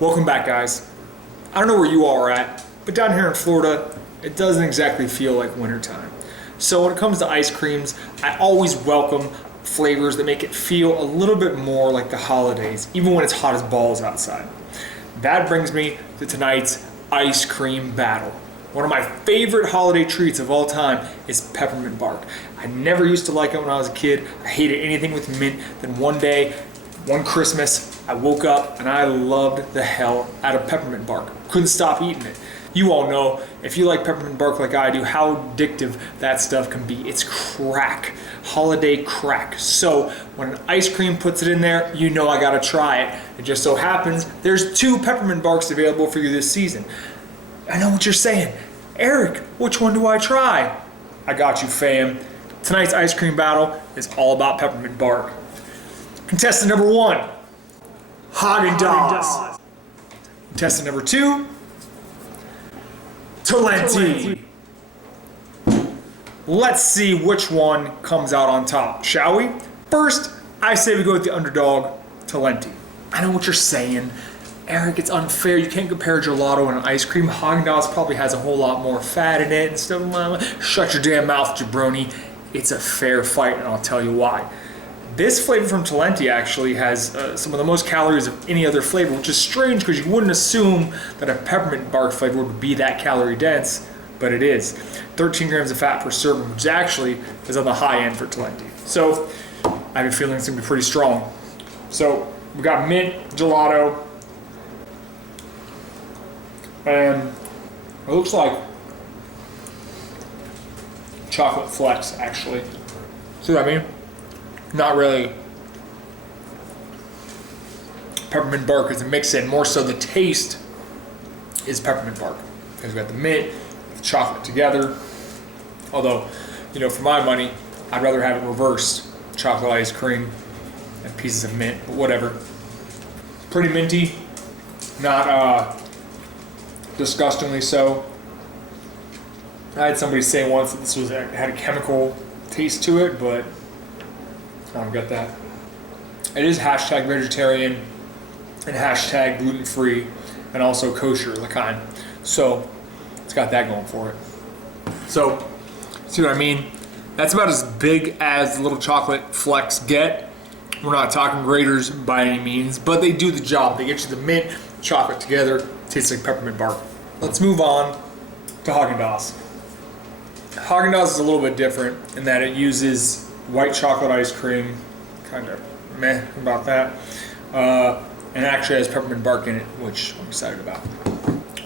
Welcome back, guys. I don't know where you all are at, but down here in Florida, it doesn't exactly feel like wintertime. So when it comes to ice creams, I always welcome flavors that make it feel a little bit more like the holidays, even when it's hot as balls outside. That brings me to tonight's ice cream battle. One of my favorite holiday treats of all time is peppermint bark. I never used to like it when I was a kid. I hated anything with mint. Then one day, one Christmas, I woke up and I loved the hell out of peppermint bark. Couldn't stop eating it. You all know, if you like peppermint bark like I do, how addictive that stuff can be. It's crack, holiday crack. So when an ice cream puts it in there, you know I gotta try it. It just so happens there's 2 peppermint barks available for you this season. I know what you're saying. Eric, which one do I try? I got you, fam. Tonight's ice cream battle is all about peppermint bark. Contestant number 1, Haagen-Dazs. Contestant number 2, Talenti. Let's see which one comes out on top, shall we? First, I say we go with the underdog, Talenti. I know what you're saying. Eric, it's unfair. You can't compare gelato and an ice cream. Haagen-Dazs probably has a whole lot more fat in it and stuff. Shut your damn mouth, jabroni. It's a fair fight, and I'll tell you why. This flavor from Talenti actually has some of the most calories of any other flavor, which is strange because you wouldn't assume that a peppermint bark flavor would be that calorie dense, but it is. 13 grams of fat per serving, which actually is on the high end for Talenti. So I have a feeling it's going to be pretty strong. So we got mint, gelato, and it looks like chocolate flecks, actually. See what I mean? Not really peppermint bark is a mix-in. More so the taste is peppermint bark. Because we got the mint, the chocolate together. Although, you know, for my money, I'd rather have it reversed. Chocolate ice cream and pieces of mint, but whatever. Pretty minty. Not disgustingly so. I had somebody say once that this had a chemical taste to it, but I don't get that. It is hashtag vegetarian and hashtag gluten-free and also kosher, l'chaim. So it's got that going for it. So, see what I mean? That's about as big as the little chocolate flecks get. We're not talking graters by any means, but they do the job. They get you the mint, chocolate together. Tastes like peppermint bark. Let's move on to Haagen-Dazs. Haagen-Dazs is a little bit different in that it uses white chocolate ice cream, kind of meh about that, and actually has peppermint bark in it, which I'm excited about.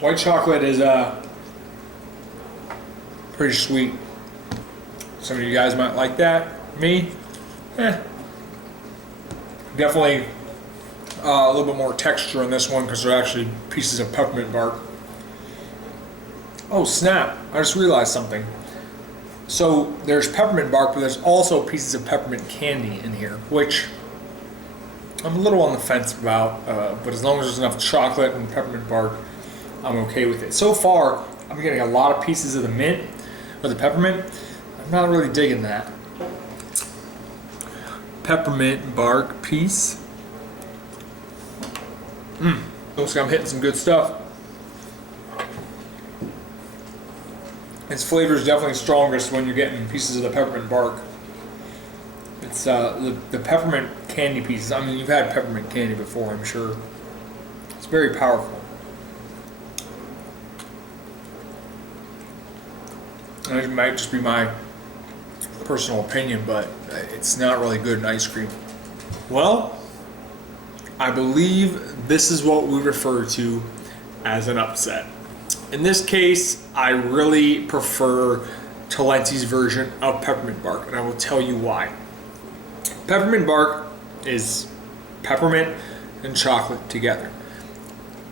White chocolate is pretty sweet. Some of you guys might like that. Me, definitely a little bit more texture in this one because they're actually pieces of peppermint bark. Oh snap, I just realized something. So there's peppermint bark, but there's also pieces of peppermint candy in here, which I'm a little on the fence about, but as long as there's enough chocolate and peppermint bark, I'm okay with it. So far, I'm getting a lot of pieces of the mint, or the peppermint. I'm not really digging that. Peppermint bark piece. Looks like I'm hitting some good stuff. Its flavor is definitely strongest when you're getting pieces of the peppermint bark. It's the peppermint candy pieces. I mean, you've had peppermint candy before, I'm sure. It's very powerful. And it might just be my personal opinion, but it's not really good in ice cream. Well, I believe this is what we refer to as an upset. In this case, I really prefer Talenti's version of peppermint bark, and I will tell you why. Peppermint bark is peppermint and chocolate together.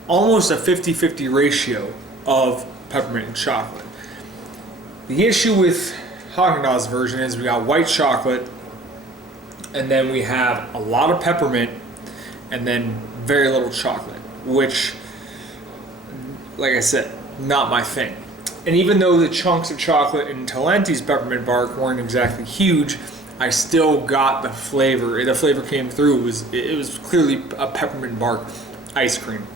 Almost a 50-50 ratio of peppermint and chocolate. The issue with Haagen-Dazs version is we got white chocolate, and then we have a lot of peppermint, and then very little chocolate, which, like I said, not my thing. And even though the chunks of chocolate in Talenti's peppermint bark weren't exactly huge, I still got the flavor. The flavor came through. It was clearly a peppermint bark ice cream.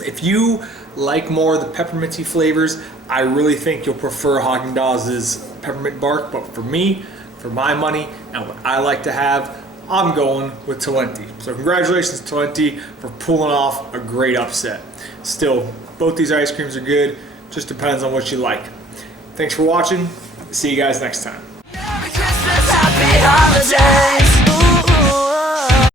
If you like more of the pepperminty flavors, I really think you'll prefer Haagen-Dazs's peppermint bark. But for me, for my money, and what I like to have, I'm going with Talenti. So congratulations, Talenti, for pulling off a great upset. Still, both these ice creams are good. Just depends on what you like. Thanks for watching. See you guys next time. Merry Christmas, happy holidays.